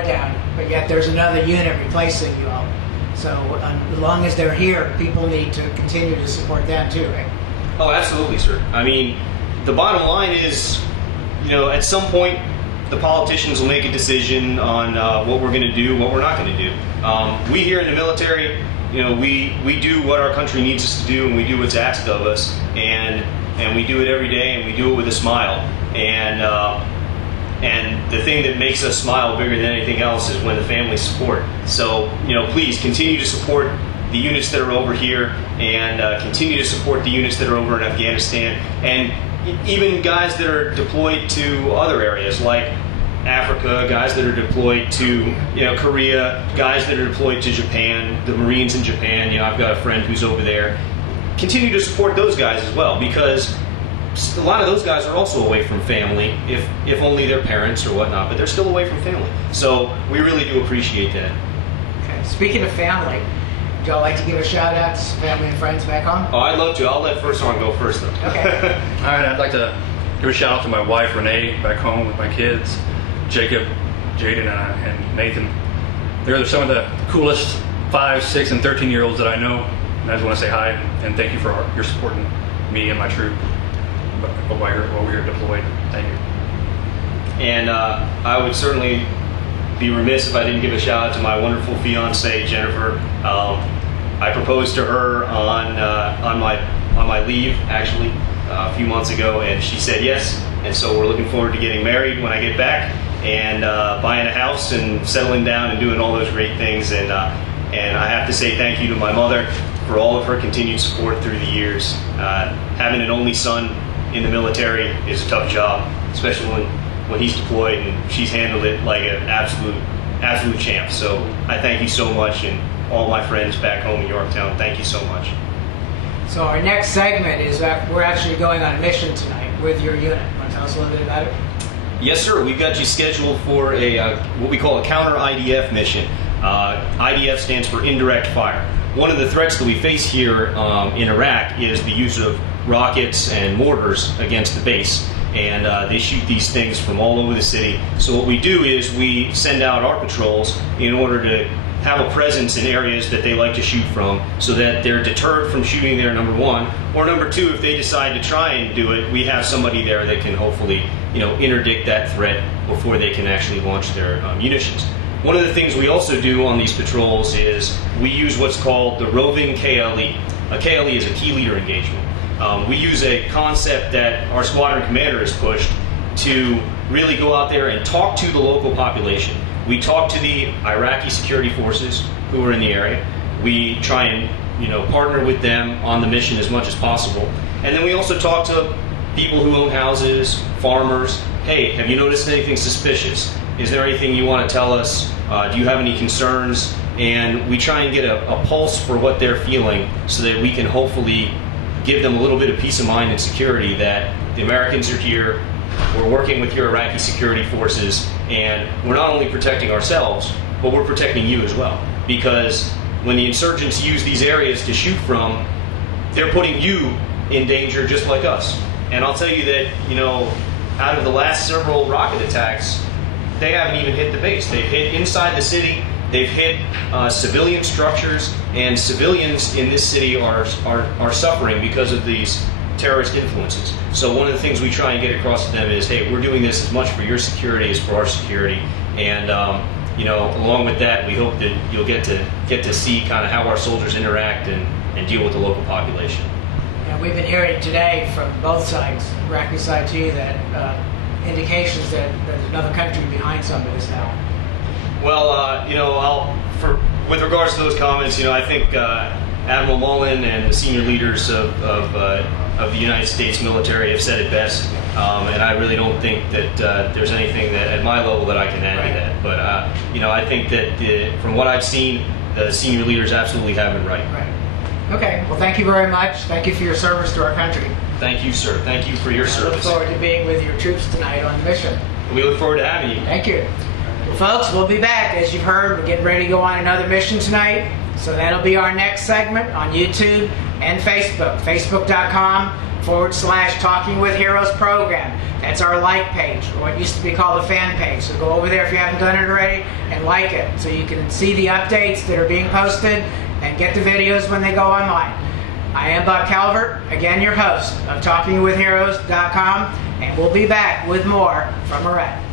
are down, but yet there's another unit replacing you all. So as long as they're here, people need to continue to support them too, right? Oh, absolutely, sir. I mean, the bottom line is, you know, at some point, the politicians will make a decision on what we're going to do, what we're not going to do. We here in the military, you know, we do what our country needs us to do, and we do what's asked of us, and we do it every day, and we do it with a smile. And the thing that makes us smile bigger than anything else is when the family support. So, you know, please continue to support the units that are over here, and continue to support the units that are over in Afghanistan, and even guys that are deployed to other areas like Africa, guys that are deployed to, you know, Korea, guys that are deployed to Japan, the Marines in Japan. You know, I've got a friend who's over there. Continue to support those guys as well, because a lot of those guys are also away from family, if only their parents or whatnot, but they're still away from family. So we really do appreciate that. Okay. Speaking of family, would y'all like to give a shout out to family and friends back home? Oh, I'd love to. I'll let First Arm go first, though. Okay. All right, I'd like to give a shout out to my wife, Renee, back home with my kids, Jacob, Jaden, and Nathan. They're some of the coolest 5, 6, and 13-year-olds that I know. And I just want to say hi and thank you for your supporting me and my troop while we're here deployed. Thank you. And I would certainly be remiss if I didn't give a shout out to my wonderful fiancee, Jennifer. I proposed to her on my leave, actually, a few months ago, and she said yes. And so we're looking forward to getting married when I get back, and buying a house and settling down and doing all those great things. And I have to say thank you to my mother for all of her continued support through the years. Having an only son in the military is a tough job, especially when he's deployed, and she's handled it like an absolute champ. So I thank you so much, and all my friends back home in Yorktown, thank you so much. So our next segment is that we're actually going on a mission tonight with your unit. Want to tell us a little bit about it? Yes, sir. We've got you scheduled for a what we call a Counter IDF mission. IDF stands for indirect fire. One of the threats that we face here in Iraq is the use of rockets and mortars against the base. And they shoot these things from all over the city. So what we do is we send out our patrols in order to have a presence in areas that they like to shoot from, so that they're deterred from shooting there, number one. Or number two, if they decide to try and do it, we have somebody there that can hopefully, you know, interdict that threat before they can actually launch their munitions. One of the things we also do on these patrols is we use what's called the roving KLE. A KLE is a key leader engagement. We use a concept that our squadron commander has pushed to really go out there and talk to the local population. We talk to the Iraqi security forces who are in the area. We try and, you know, partner with them on the mission as much as possible. And then we also talk to people who own houses, farmers. Hey, have you noticed anything suspicious? Is there anything you want to tell us? Do you have any concerns? And we try and get a pulse for what they're feeling, so that we can hopefully give them a little bit of peace of mind and security that the Americans are here, we're working with your Iraqi security forces, and we're not only protecting ourselves, but we're protecting you as well. Because when the insurgents use these areas to shoot from, they're putting you in danger just like us. And I'll tell you that, you know, out of the last several rocket attacks, they haven't even hit the base. They've hit inside the city, they've hit civilian structures, and civilians in this city are suffering because of these terrorist influences. So one of the things we try and get across to them is, hey, we're doing this as much for your security as for our security. And you know, along with that, we hope that you'll get to see kind of how our soldiers interact and deal with the local population. And we've been hearing today from both sides, Iraqi side too, that indications that there's another country behind some of this now. Well, you know, with regards to those comments, you know, I think Admiral Mullen and the senior leaders of the United States military have said it best, and I really don't think that there's anything that at my level that I can add to that. But you know, I think that from what I've seen, the senior leaders absolutely have it right. Right. Okay. Well, thank you very much. Thank you for your service to our country. Thank you, sir. Thank you for your service. I look forward to being with your troops tonight on the mission. We look forward to having you. Thank you. Well, folks, we'll be back. As you've heard, we're getting ready to go on another mission tonight. So that'll be our next segment on YouTube and Facebook. Facebook.com/ Talking with Heroes program. That's our like page, or what used to be called a fan page. So go over there if you haven't done it already and like it, so you can see the updates that are being posted and get the videos when they go online. I am Buck Calvert, again your host of TalkingWithHeroes.com, and we'll be back with more from Iraq.